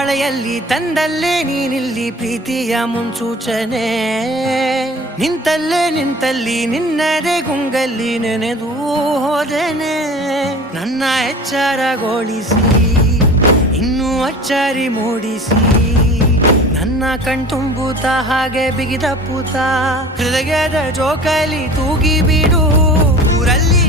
ಮಳೆಯಲ್ಲಿ ತಂದಲ್ಲೇ ನೀನಿಲ್ಲಿ ಪ್ರೀತಿಯ ಮುನ್ಸೂಚನೆ ನಿಂತಲ್ಲಿ ನಿನ್ನದೇ ಗುಂಗಲ್ಲಿ ನೆನೆದು ಹೋದೆನೆ ನನ್ನ ಎಚ್ಚರಗೊಳಿಸಿ ಇನ್ನೂ ಅಚ್ಚರಿ ಮೂಡಿಸಿ ನನ್ನ ಕಣ್ತುಂಬುತ್ತ ಹಾಗೆ ಬಿಗಿದ ಪೂತ ಹೃದಯದ ಜೋಕಾಲಿ ತೂಗಿ ಬಿಡು ಊರಲ್ಲಿ